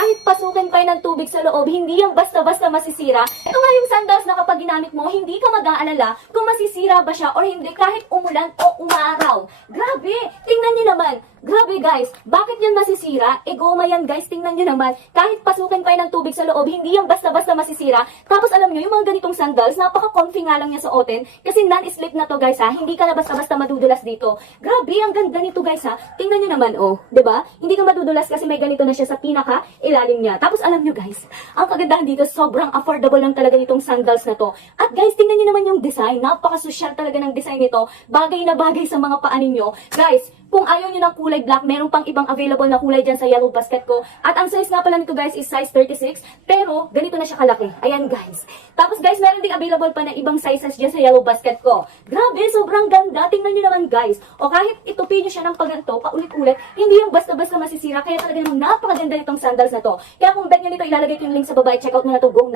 kahit pasukin kayo ng tubig sa loob, hindi yung basta-basta masisira. Ito nga yung sandals na kapag ginamit mo, hindi ka mag-aalala kung masisira ba siya or hindi kahit umulan o umaraw. Grabe! Tingnan niyo naman. Grabe guys, bakit yan masisira? E goma yan guys, tingnan nyo naman. Kahit pasukin kayo ng tubig sa loob, hindi yung basta-basta masisira. Tapos alam nyo, yung mga ganitong sandals, napaka-comfy nga lang niya sa oten. Kasi non-slip na to guys ha, hindi ka na basta-basta madudulas dito. Grabe, ang ganda nito guys ha. Tingnan nyo naman oh, 'di ba? Hindi ka madudulas kasi may ganito na siya sa pinaka ilalim niya. Tapos alam nyo guys, ang kagandahan dito, sobrang affordable lang talaga nitong sandals na to. At guys, tingnan nyo naman yung design, napaka-social talaga ng design nito. Bagay na bagay sa mga paa ninyo. Guys, kung ayaw nyo ng kulay black, meron pang ibang available na kulay dyan sa yellow basket ko. At ang size nga pala nito guys is size 36. Pero ganito na siya kalaki. Ayan guys. Tapos guys, meron ding available pa na ibang sizes dyan sa yellow basket ko. Grabe, sobrang ganda. Tingnan nyo naman guys. O kahit itupin nyo siya ng paganto, paulit-ulit, hindi yung basta-basta masisira. Kaya talaga namang napakaganda nitong sandals na to. Kaya kung bet nyo nito, ilalagay ko yung link sa baba. Check out mo na to. Go na.